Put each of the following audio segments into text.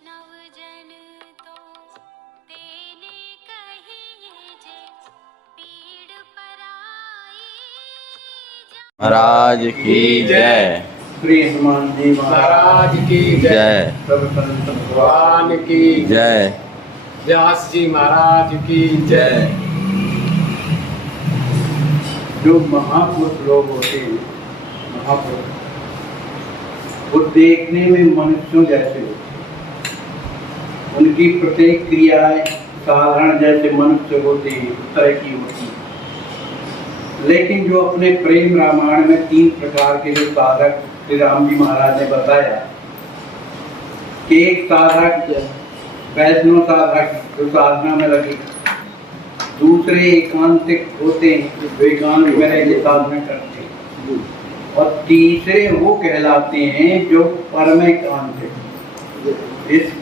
वैष्णव जन तो तेने कहिए जे पीड़ पराई महाराज की जय। श्री हनुमान जी महाराज की जय। सब संत भगवान की जय। व्यास जी महाराज की जय। जो महापुरुष लोग होते हैं, महापुरुष, वो देखने में मनुष्यों जैसे होते हैं। उनकी प्रत्येक क्रियाएं साधारण जैसे मनुष्य होते हैं उस तरह की होती है। लेकिन जो अपने प्रेम रामायण में 3 प्रकार के जो साधक श्री राम जी महाराज ने बताया कि एक साधक वैष्णव साधक जो साधना में लगे, दूसरे एकांतिक होते हैं जो एकांत में रह के साधना करते हैं, और तीसरे वो कहलाते हैं जो परम एकांतिक। इसमें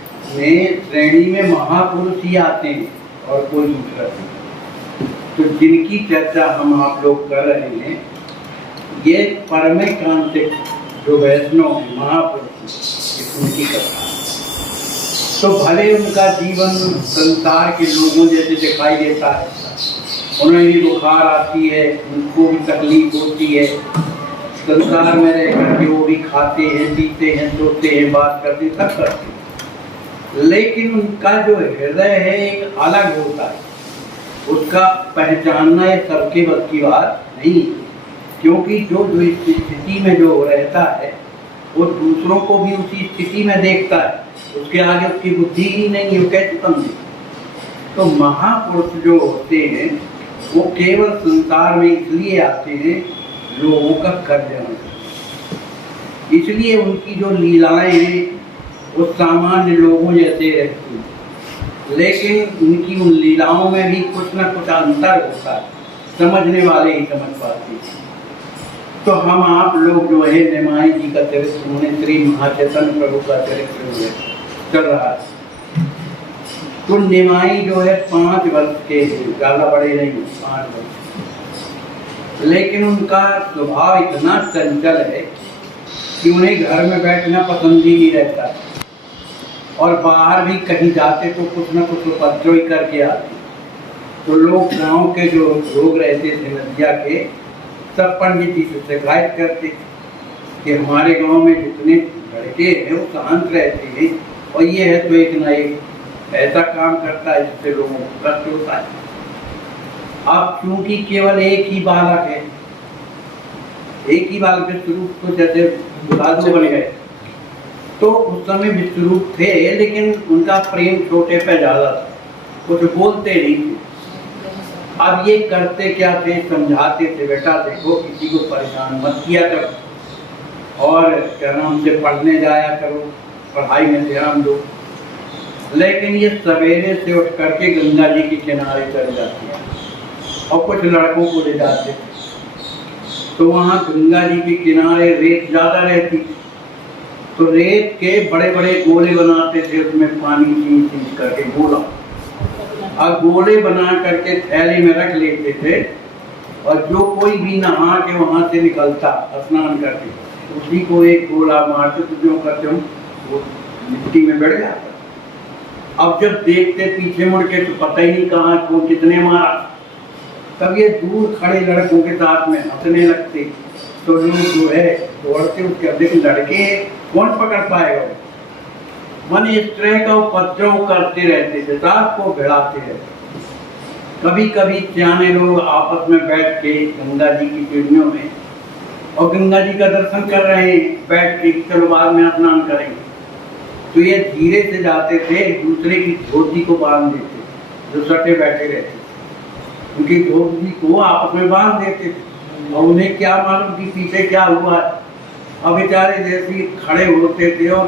श्रेणी में महापुरुष ही आते हैं और कोई दूसरा नहीं। तो जिनकी चर्चा हम आप लोग कर रहे हैं, ये परम एकांतिक जो वैष्णव है, महापुरुष, उनकी कथा। तो भले उनका जीवन संसार के लोगों जैसे दिखाई देता है, उन्हें भी बुखार आती है, उनको भी तकलीफ होती है, संसार में रह करके वो भी खाते हैं, पीते हैं, सोते हैं, बात करते हैं, सब करते हैं। लेकिन उनका जो हृदय है एक अलग होता है, उसका पहचानना ये सबके बस की बात नहीं, क्योंकि जो स्थिति में जो रहता है वो दूसरों को भी उसी स्थिति में देखता है, उसके आगे उसकी बुद्धि ही नहीं है, वो कैसे समझे। तो महापुरुष जो होते हैं वो केवल संसार में इसलिए आते हैं लोगों का कल्याण, इसलिए उनकी जो लीलाएं हैं वो सामान्य लोगों जैसे रहती हैं, लेकिन उनकी उन लीलाओं में भी कुछ ना कुछ अंतर होता है, समझने वाले ही समझ पाते हैं। तो हम आप लोग जो है निमाई जी का चरित्र होने, श्री महाचैतन्य प्रभु का चरित्र चल रहा है। तो निमाई जो है 5 वर्ष के, ज़्यादा बड़े नहीं, 5 वर्ष, लेकिन उनका स्वभाव इतना चंचल है कि उन्हें घर में बैठना पसंद ही नहीं रहता, और बाहर भी कहीं जाते तो कुछ ना कुछ उपद्रव ही करके आते। तो लोग गांव के जो लोग रहते थे नदिया के, सब पंडित जी से शिकायत करते कि हमारे गांव में जितने लड़के हैं वो शांत रहते हैं, और ये है तो एक ना एक ऐसा काम करता है जिससे लोगों को कष्ट होता है। अब क्योंकि केवल एक ही बालक है, एक ही बालक विश्वरूप तो जैसे साधु बन गए, तो उस समय विश्वरूप थे, लेकिन उनका प्रेम छोटे पे ज्यादा था, कुछ बोलते नहीं थे। अब ये करते क्या थे, समझाते थे, बेटा देखो किसी को परेशान मत किया करो, और क्या नाम से पढ़ने जाया करो, पढ़ाई में ध्यान दो। लेकिन ये सवेरे से उठ करके गंगा जी के किनारे चले जाते हैं, और कुछ लड़कों को ले जाते थे। तो वहाँ गंगा जी के किनारे रेत ज़्यादा रहती, तो रेत के बड़े बड़े गोले बनाते थे, उसमें पानी सींच करके गोला, और गोले बना करके थैली में रख लेते थे, और जो कोई भी नहा के वहाँ से निकलता स्नान करके, उसी को एक गोला मारते, तो जो करते हो वो मिट्टी में बैठ जाता। अब जब देखते पीछे मुड़ के तो पता ही नहीं कहाँ को कितने मारा। तब ये दूर खड़े लड़कों के साथ में हंसने लगते, तो लोग जो है दौड़ते उसके, अब देखो लड़के कौन पकड़ पाएगा। मन इस तरह का उपद्रव करते रहते थे, रात को भिड़ाते रहते। कभी कभी सियाने लोग आपस में बैठ के गंगा जी की सीढ़ियों में, और गंगा जी का दर्शन कर रहे हैं बैठ के, चलो बाद में स्नान करेंगे, तो ये धीरे से जाते थे, एक दूसरे की धोती को बांध देते, जो सटे बैठे रहते उनकी धोती को आपस में बांध देते थे, और उन्हें क्या मालूम कि पीछे क्या हुआ है। अब बेचारे जैसे खड़े होते थे और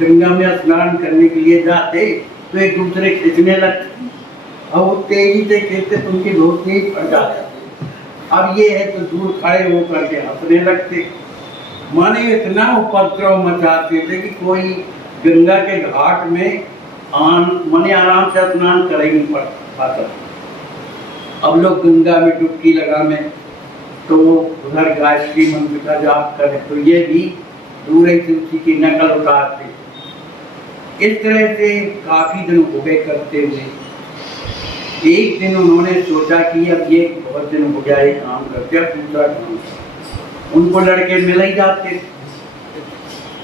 गंगा में स्नान करने के लिए जाते, तो एक दूसरे खींचने लगते, और वो तेजी से खींचते तो उनकी धोती फट जाती। अब ये है तो दूर खड़े होकर के हंसने लगते। माने इतना उपद्रव मचाते थे कि कोई गंगा के घाट में माने आराम से स्नान कर ही नहीं पाता। अब लोग गंगा में डुबकी लगा में, तो उधर गायत्री मंत्र का जाप करें, तो ये भी दूर ही तुलसी की नकल उतारते। इस तरह से काफी दिन हो गए करते हुए। एक दिन उन्होंने सोचा कि अब ये बहुत दिन हो गया ये काम करते, अब दूसरा काम। उनको लड़के मिल ही जाते,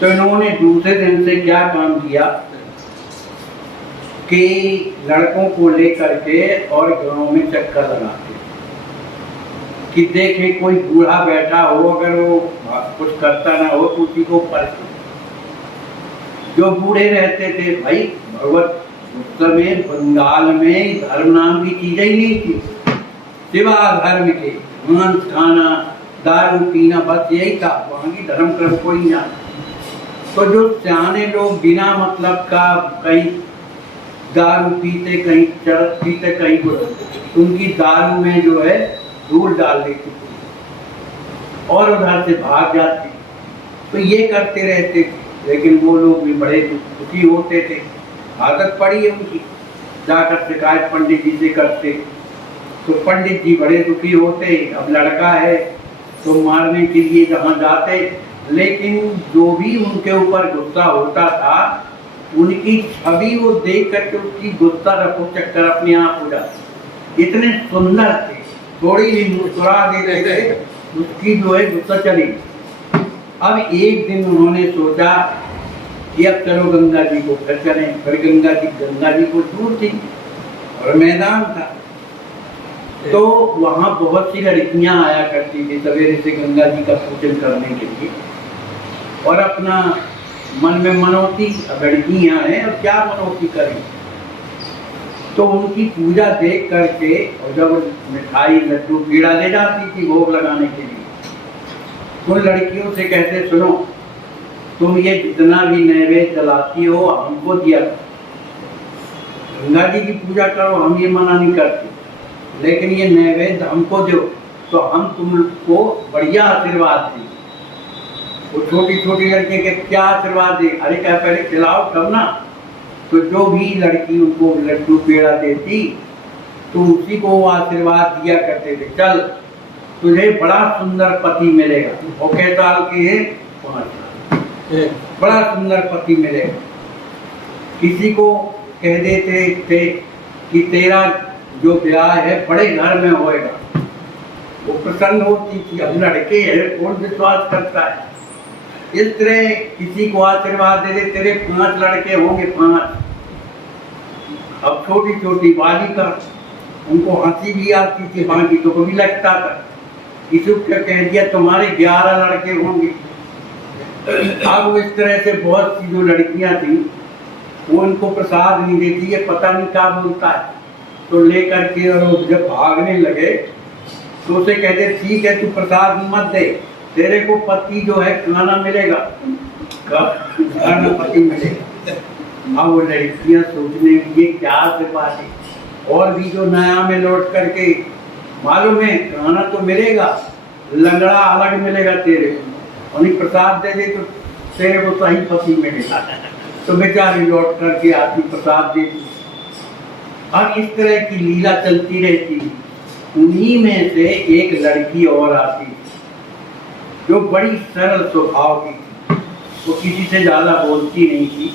तो इन्होंने दूसरे दिन से क्या काम किया कि लड़कों को लेकर के और गांव में चक्कर लगाते कि देखे कोई बूढ़ा बैठा हो, अगर वो कुछ करता ना हो तो उसी को परखे। जो बूढ़े रहते थे भाई, भगवत उस समय बंगाल में धर्म नाम की चीजें ही नहीं थी, सिवा धर्म के मांस खाना दारू पीना, बस यही था, वहां की धर्म क्रम कोई नहीं। तो जो सियाने लोग बिना मतलब का कहीं दारू पीते, कहीं चरस पीते, कहीं कुछ, उनकी दारू में जो है धूल डाल देती और उधर से भाग जाते। तो ये करते रहते थे, लेकिन वो लोग भी बड़े दुखी होते थे। आदत पड़ी है उनकी, जाकर शिकायत पंडित जी से करते, तो पंडित जी बड़े दुखी होते। अब लड़का है तो मारने के लिए जहाँ जाते, लेकिन जो भी उनके ऊपर गुस्सा होता था, उनकी छवि वो देख करके उसकी गुस्सा रखो चक्कर अपने आप हो जाते। इतने सुंदर थे, थोड़ी भी मुस्कुरा देते थे, उसकी जो है गुस्सा चली। अब एक दिन उन्होंने सोचा कि अब चलो गंगा जी को फिर चलें। फिर गंगा जी को दूर थी और मैदान था, तो वहाँ बहुत सी लड़कियां आया करती थी सवेरे से गंगा जी का पूजन करने के लिए, और अपना मन में मनौती, लड़कियां हैं और क्या मनौती करें। तो उनकी पूजा देख करके, और जब मिठाई लड्डू पीड़ा ले जाती थी भोग लगाने के लिए, तो लड़कियों से कहते सुनो, तुम ये जितना भी नैवेद्य जलाती हो हमको दिया, गंगा जी की पूजा करो, हम ये मना नहीं करते, लेकिन ये नैवेद्य हमको दो तो हम तुमको बढ़िया आशीर्वाद दें। वो छोटी छोटी लड़की के क्या आशीर्वाद दे, अरे क्या पहले खिलाओ तब ना। तो जो भी लड़की उनको लड्डू पेड़ा देती तो उसी को वो आशीर्वाद दिया करते थे, चल तुझे बड़ा सुंदर पति मिलेगा। और कै साल की है? 5 साल। बड़ा सुंदर पति मिलेगा। किसी को कह देते थे कि तेरा जो ब्याह है बड़े घर में होएगा, वो प्रसन्न होती थी। अब लड़के है, कौन विश्वास करता है। इस तरह किसी को आशीर्वाद दे दे, तेरे 5 लड़के होंगे, 5। अब छोटी छोटी बालिका, उनको हंसी भी आती थी, बाकी तो भी लगता था। किसी को कह दिया तुम्हारे 11 लड़के होंगे। अब इस तरह से बहुत सी जो लड़कियां थी वो उनको प्रसाद नहीं देती, ये पता नहीं क्या बोलता है, तो लेकर के और जब भागने लगे तो उसे कहते ठीक है तू प्रसाद मत दे, तेरे को पति जो है खाना मिलेगा, खाना पति मिलेगा। अब वो लड़कियां सोचने ये क्या से बात है, और भी जो नया में लौट करके मालूम है खाना तो मिलेगा, लंगड़ा अलग मिलेगा तेरे को, और प्रसाद दे दे तो तेरे को सही पति मिलेगा। तो बेचारी लौट करके आती प्रसाद देती। अब इस तरह की लीला चलती रहती। उन्हीं में से एक लड़की और आती जो बड़ी सरल स्वभाव की थी, वो किसी से ज्यादा बोलती नहीं थी।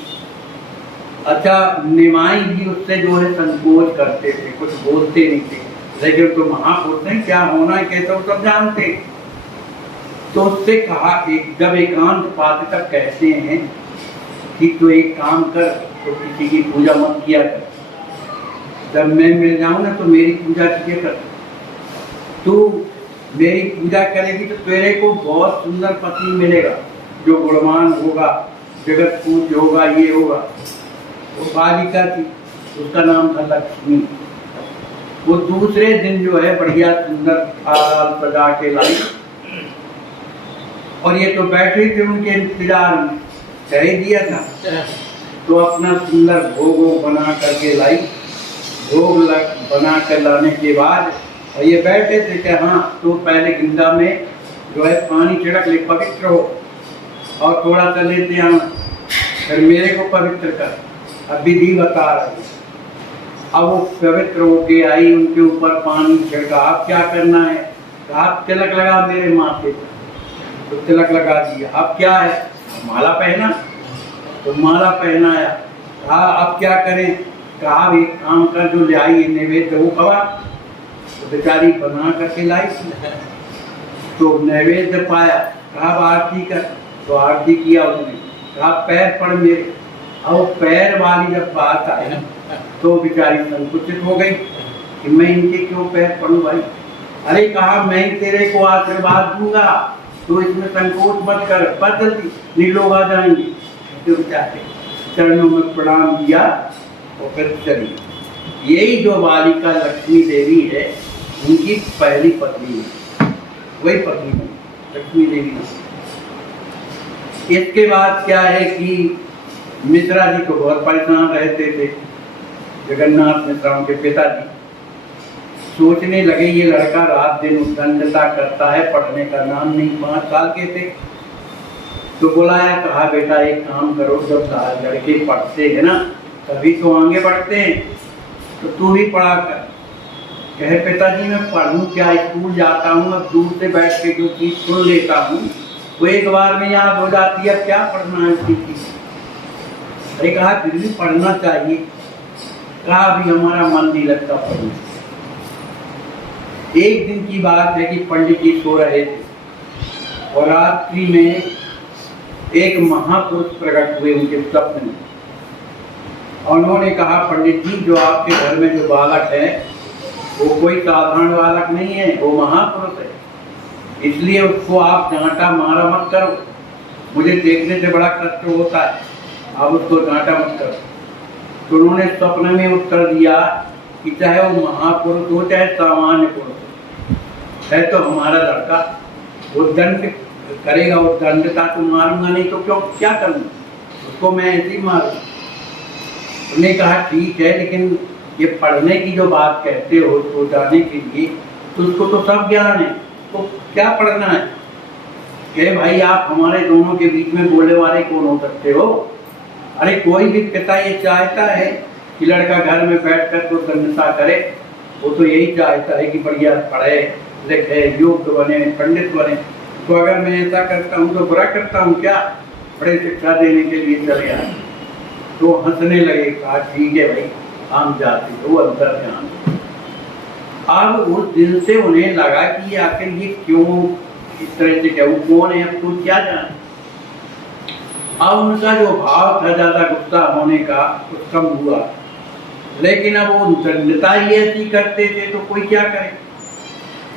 अच्छा, निमाई भी उससे जो है संकोच करते थे, कुछ बोलते नहीं थे, लेकिन तो महापुरुष हैं, क्या होना है कैसे वो सब जानते। तो उससे कहा, एक जब एकांत पात्र तक कहते हैं कि तो एक काम कर, तो किसी की पूजा मत किया कर, जब मैं मिल जाऊं ना तो मेरी पूजा किया कर। तू मेरी पूजा करेगी तो तेरे को बहुत सुंदर पति मिलेगा, जो गुणवान होगा, जगत पूज्य होगा, ये होगा। वो बालिका थी, उसका नाम था लक्ष्मी। वो दूसरे दिन जो है बढ़िया सुंदर थाल सजा के लाई, और ये तो बैठे थे उनके इंतजार में, कह दिया था, तो अपना सुंदर भोग बना करके लाई। भोग बना कर लाने के बाद और ये बैठे थे कि हाँ तो पहले गंगा में जो है पानी छिड़क ले, पवित्र हो, और थोड़ा सा लेते आना, फिर मेरे को पवित्र कर। अब विधि बता रही। अब वो पवित्र होके आई, उनके ऊपर पानी छिड़का। अब क्या करना है? आप तिलक लगा मेरे माथे पर, तो तिलक लगा दिया। अब क्या है? माला पहना, तो माला पहनाया। कहा अब क्या करें? कहा एक काम कर, जो ले आई नैवेद्य वो खवा। तो बेचारी बना करके लाई, तो नैवेद्य पाया। कहा अब आरती कर, तो आरती किया उसने। कहा पैर पड़ मेरे। और पैर वाली जब बात आई तो बेचारी संकुचित हो गई कि मैं इनके क्यों पैर पड़ूं भाई। अरे कहा मैं तेरे को आशीर्वाद दूंगा, तो इसमें संकोच मत कर, जल्दी नहीं लोग आ जाएंगे। तो बेचारे चरणों में प्रणाम किया और फिर चली। यही जो बालिका लक्ष्मी देवी है, उनकी पहली पत्नी है, वही पत्नी है लक्ष्मी देवी। इसके बाद क्या है कि मिश्रा जी को बहुत परेशान रहते थे, जगन्नाथ मिश्रा उनके पिताजी। सोचने लगे ये लड़का रात दिन उद्दंडता करता है, पढ़ने का नाम नहीं। 5 साल के थे तो बुलाया, कहा बेटा एक काम करो, जब लड़के पढ़ते हैं ना तभी तो आगे बढ़ते हैं, तो तू भी पढ़ा कर। कहे पिताजी मैं पढ़ूं क्या, स्कूल जाता हूँ, अब दूर से बैठ के जो चीज सुन लेता हूँ वो एक बार में याद हो जाती है, क्या पढ़ना है उसकी चीज। अरे कहा फिर भी पढ़ना चाहिए। कहा अभी हमारा मन नहीं लगता पढ़ने। एक दिन की बात है कि पंडित जी सो रहे थे और रात्रि में एक महापुरुष प्रकट हुए उनके स्वप्न में। और उन्होंने कहा पंडित जी जो आपके घर में जो बालक है वो कोई साधारण बालक नहीं है, वो महापुरुष है, इसलिए उसको आप डांटा मारा मत करो, मुझे देखने से बड़ा कष्ट होता है, आप उसको डांटा मत करो। तो उन्होंने स्वप्न में उत्तर दिया कि चाहे वो महापुरुष हो चाहे सामान्य पुरुष है, तो हमारा लड़का वो दंड करेगा, वो दंडता तो मारूंगा नहीं तो क्यों, क्या करूँगा, उसको मैं ऐसे ही मारूँ। उन्होंने कहा ठीक है, लेकिन ये पढ़ने की जो बात कहते हो तो जाने के लिए तो उसको तो सब ज्ञान है, तो क्या पढ़ना है। कहे भाई आप हमारे दोनों के बीच में बोलने वाले कौन हो सकते हो। अरे कोई भी पिता ये चाहता है कि लड़का घर में बैठकर तो दंडता करे, वो तो यही चाहता है कि बढ़िया पढ़े लिखे योग्य बने पंडित बने। तो अगर मैं ऐसा करता हूँ तो बुरा करता हूँ क्या, बड़े शिक्षा देने के लिए चले आए। तो हंसने लगे, कहा ठीक है भाई हम जाते, तो अंतर ध्यान। अब उस दिन से उन्हें लगा कि आखिर ये क्यों इस तरह से क्या, वो कौन है, अब तो क्या जाने। अब उनका जो भाव था ज्यादा गुस्सा होने का कुछ कम हुआ, लेकिन अब वो दंडता ही ऐसी करते थे तो कोई क्या करे।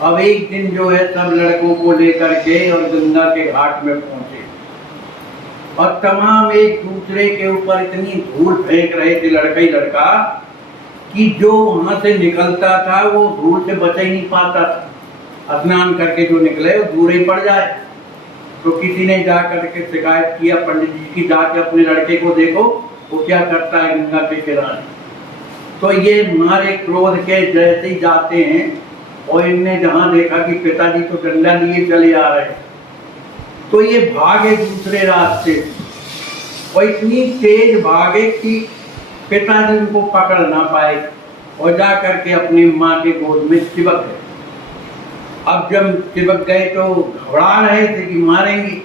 अब एक दिन जो है सब लड़कों को लेकर के और गंगा के घाट में पहुंचे और तमाम एक दूसरे के ऊपर इतनी धूल फेंक रहे थे लड़का ही लड़का कि जो वहां से निकलता था वो धूल से बच ही नहीं पाता था। स्नान करके जो निकले वो दूर ही पड़ जाए। तो किसी ने जा करके शिकायत किया पंडित जी की, जाके अपने लड़के को देखो वो क्या करता है गंगा के किनारे। तो ये मारे क्रोध के जैसे ही जाते हैं और इनने जहां देखा कि पिताजी तो डंडा लिए चले आ रहे हैं, तो ये भागे दूसरे रास्ते और इतनी तेज भागे कि पिताजी उनको पकड़ ना पाए और जा करके अपनी माँ के गोद में चिपक गए। अब जब चिपक गए तो घबरा रहे थे कि मारेंगे,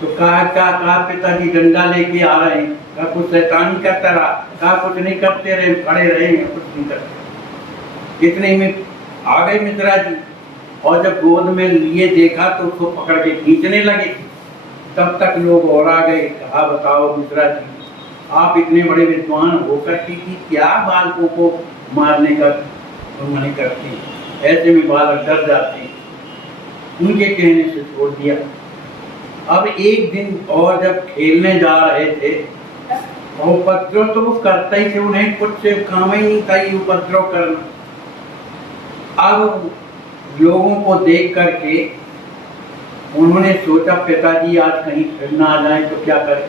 तो कहा पिताजी डंडा लेके आ रहे हैं। कहा कुछ शैतानी करता रहा, कहा कुछ नहीं करते रहे, खड़े रहे, कुछ नहीं करते। इतने में आ गए मिश्रा जी और जब गोद में लिए देखा तो उसको पकड़ के खींचने लगे। तब तक लोग और आ गए। कहा बताओ मिश्रा जी आप इतने बड़े विद्वान होकर के कि क्या बालकों को मारने का मन करते हैं, ऐसे में बालक डर जाते हैं। उनके कहने से छोड़ दिया। अब एक दिन और जब खेलने जा रहे थे और उपद्रव तो वो करते ही थे, उन्हें कुछ काम ही नहीं था ये उपद्रव करना। अब लोगों को देख करके उन्होंने सोचा पिताजी आज कहीं फिर ना आ जाए तो क्या करें।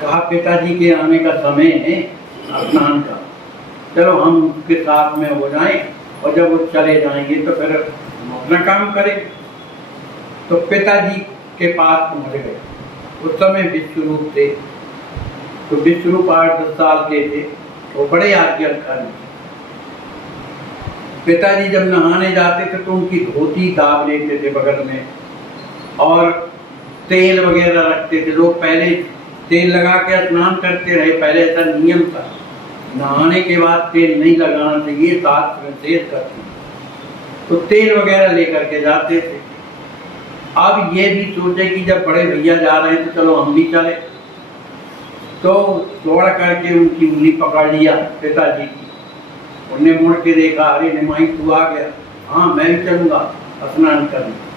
कहा पिताजी के आने का समय है स्नान का, चलो हम उसके साथ में हो जाएं और जब वो चले जाएंगे तो फिर हम अपना काम करें। तो पिताजी के पास पहुंच गए। उस समय विश्वरूप थे, तो विश्वरूप 8-10 साल के थे, वो बड़े आज्ञाकारी। पिताजी जब नहाने जाते थे तो उनकी धोती दाब लेते थे बगल में और तेल वगैरह रखते थे। लोग पहले तेल लगा के स्नान करते रहे, पहले ऐसा नियम था। नहाने के बाद तेल नहीं लगाना चाहिए, शास्त्र निषेध करते हैं। तो तेल वगैरह लेकर के जाते थे। अब ये भी सोचे कि जब बड़े भैया जा रहे हैं तो चलो हम भी चले। तो दौड़ करके उनकी उंगली पकड़ लिया पिताजी की। उन्हें मुड़ के देखा, अरे निमाई तू आ गया, हाँ मैं भी चलूंगा स्नान करने।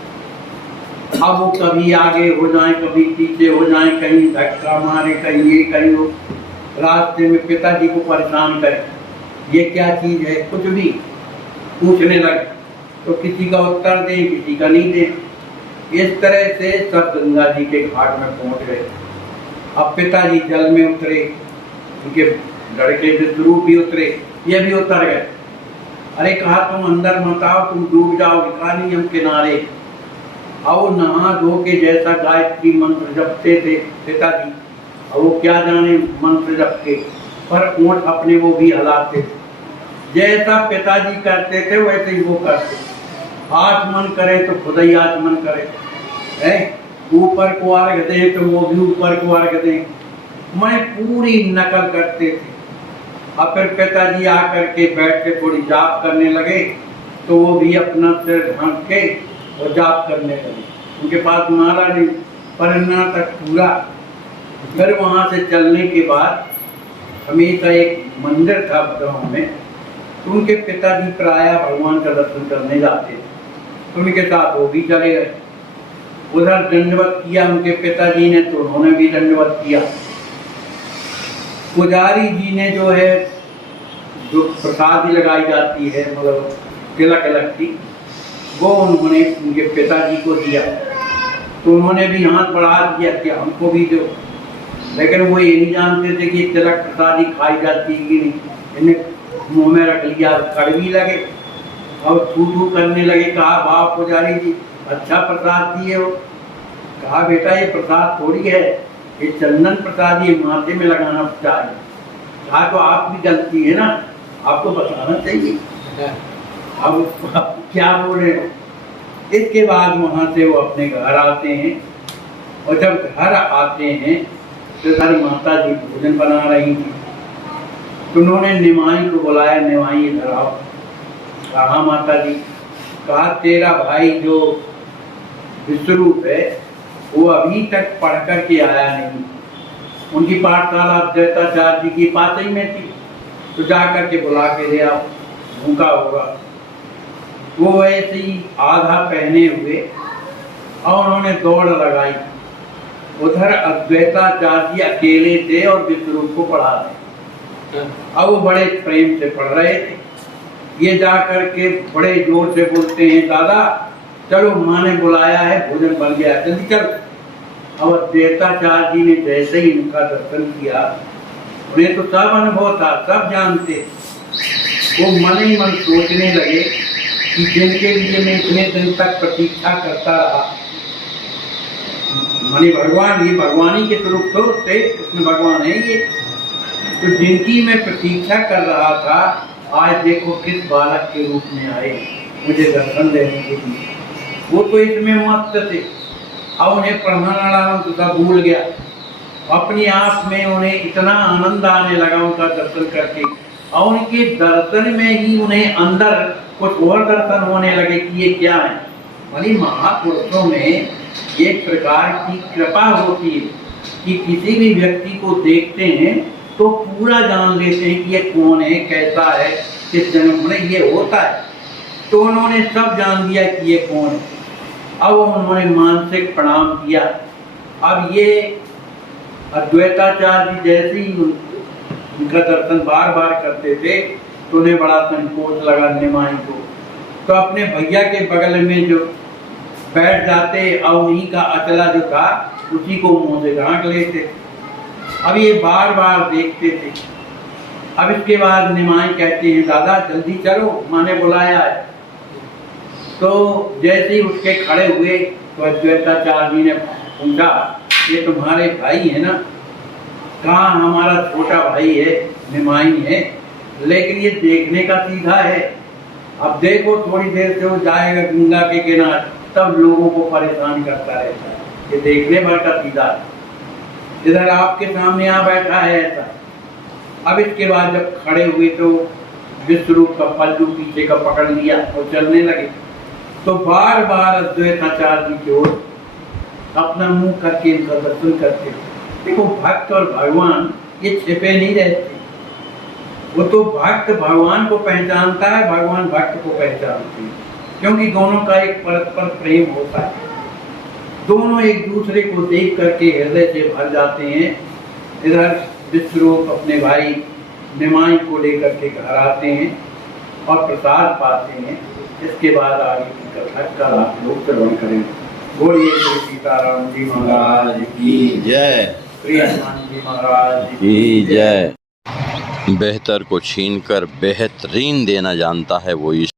अब वो कभी आगे हो जाए, कभी पीछे हो जाए, कहीं धक्का मारे, कहीं ये कहीं वो, रास्ते में पिताजी को परेशान करे, ये क्या चीज है, कुछ भी पूछने लगे। तो किसी का उत्तर दे, किसी का नहीं दे। इस तरह से सब गंगा जी के घाट में पहुंच गए। अब पिताजी जल में उतरे, उनके लड़के विश्वरूप भी उतरे, ये भी उतर गए। अरे कहा तुम अंदर मत आओ, तुम डूब जाओगे। कहा नहीं, हम किनारे। और नहा धो के जैसा गायत्री मंत्र जपते थे पिताजी, और वो क्या जाने मंत्र जप के, पर ऊँट अपने वो भी हिलाते थे। जैसा पिताजी करते थे वैसे ही वो करते। आचमन करे तो खुद ही आचमन करे, ऊपर को अर्घ दे तो वो भी ऊपर को अर्घ दे। मैं पूरी नकल करते थे। अब फिर पिताजी आकर के बैठ के थोड़ी जाप करने लगे, तो वो भी अपना सिर ढांक के और जाप करने लगे। उनके पास माला नहीं, परन्ना तक पूरा। फिर वहाँ से चलने के बाद हमेशा एक मंदिर था गाँव में, तो उनके पिताजी प्रायः भगवान का दर्शन करने जाते थे, तो उनके साथ वो भी चले गए। उधर दंडवत किया उनके पिताजी ने, तो उन्होंने भी दंडवत किया। पुजारी जी ने जो है, जो प्रसादी लगाई जाती है, मतलब तिलक लगती, वो उन्होंने उनके पिताजी को दिया। तो उन्होंने भी हाथ बढ़ा दिया कि हमको भी दो। लेकिन वो ये नहीं जानते थे कि तिलक प्रसादी खाई जाती है कि नहीं। इन्हें मुंह में रख लिया, कड़वी लगे और थू थू करने लगे। कहा वाह पुजारी जी, अच्छा प्रसाद दिए हो। कहा बेटा ये प्रसाद थोड़ी है, ये चंदन प्रसाद, ये माथे में लगाना चाहिए। कहा तो आपकी गलती है ना, आपको बताना चाहिए। अब क्या बोल रहे हो। इसके बाद वहाँ से वो अपने घर आते हैं, और जब घर आते हैं तो घर माता जी भोजन बना रही थी। तो उन्होंने निमाई को बुलाया, निमाई इधर आओ। कहा माता जी। कहा तेरा भाई जो विश्वरूप है वो अभी तक पढ़ कर के आया नहीं। उनकी पाठशाला अद्वैताचार्य जी की पास ही में थी, तो जा कर के बुला के ले आओ, भूखा होगा। वो ऐसे ही आधा पहने हुए और उन्होंने दौड़ लगाई। उधर अद्वैताचार्य जी अकेले थे और विश्वरूप को पढ़ा रहे। अब वो बड़े प्रेम से पढ़ रहे थे। ये जा करके बड़े जोर से बोलते हैं, दादा चलो माँ ने बुलाया है, भोजन बन गया, जल्दी चल। अब अद्वैताचार्य जी ने जैसे ही इनका दर्शन किया, उन्हें तो सब अनुभव था, सब जानते। वो मन ही मन सोचने लगे कि जिनके लिए मैं इतने दिन तक प्रतीक्षा करता रहा, मानी भगवान, ये भगवानी के स्वरूप तो थे, कृष्ण भगवान है ये, तो जिनकी मैं प्रतीक्षा कर रहा था, आज देखो किस बालक के रूप में आए मुझे दर्शन देने के लिए। वो तो इसमें मस्त थे, और उन्हें पढ़ाना तो सब भूल गया। अपने आप में उन्हें इतना आनंद आने लगा उनका दर्शन करके, और उनके दर्शन में ही उन्हें अंदर कुछ और दर्शन होने लगे कि ये क्या है। मानी महापुरुषों में एक प्रकार की कृपा होती है कि किसी भी व्यक्ति को देखते हैं तो पूरा जान लेते हैं कि ये कौन है, कैसा है, किस जन्म में ये होता है। तो उन्होंने सब जान दिया कि ये कौन है। अब उन्होंने मानसिक प्रणाम किया। अब ये अद्वैताचार्य जी जैसे ही उनका दर्शन बार बार करते थे तो उन्हें बड़ा संकोच लगा निमाई को। तो अपने भैया के बगल में जो बैठ जाते और उन्हीं का अचला जो था उसी को मुंह से ढांक लेते। अब ये बार बार देखते थे। अब इसके बाद निमाई कहते हैं, दादा जल्दी चलो, माँ ने बुलाया है। तो जैसे ही उठ के खड़े हुए तो अद्वैताचार्य जी ने पूछा, ये तुम्हारे भाई है ना? कहाँ हमारा छोटा भाई है, निमाई है, लेकिन ये देखने का सीधा है। अब देखो थोड़ी देर से वो जाएगा गंगा के किनारे, तब लोगों को परेशान करता रहता है, ये देखने भर का सीधा है। इधर आपके सामने आ बैठा है ऐसा। अब इसके बाद जब खड़े हुए तो विश्वरूप का पल्लू पीछे का पकड़ लिया और चलने लगे, तो बार बार अद्वैताचार्य जी की ओर अपना मुंह करके इनका दर्शन करते। देखो, भक्त और भगवान ये छिपे नहीं रहते। वो तो भक्त भगवान को पहचानता है, भगवान भक्त को पहचानते हैं, क्योंकि दोनों का एक परस्पर प्रेम होता है। दोनों एक दूसरे को देख करके हृदय से भर जाते हैं। इधर विश्वरूप अपने भाई निमाई को लेकर के घर आते हैं और प्रसाद पाते हैं। इसके बाद आगे की कथा का आप लोग श्रवण करें। बोलिए श्री सीताराम जी महाराज की जय, श्री हनुमान जी महाराज की जय। बेहतर को छीनकर बेहतरीन देना जानता है वो ईश्वर।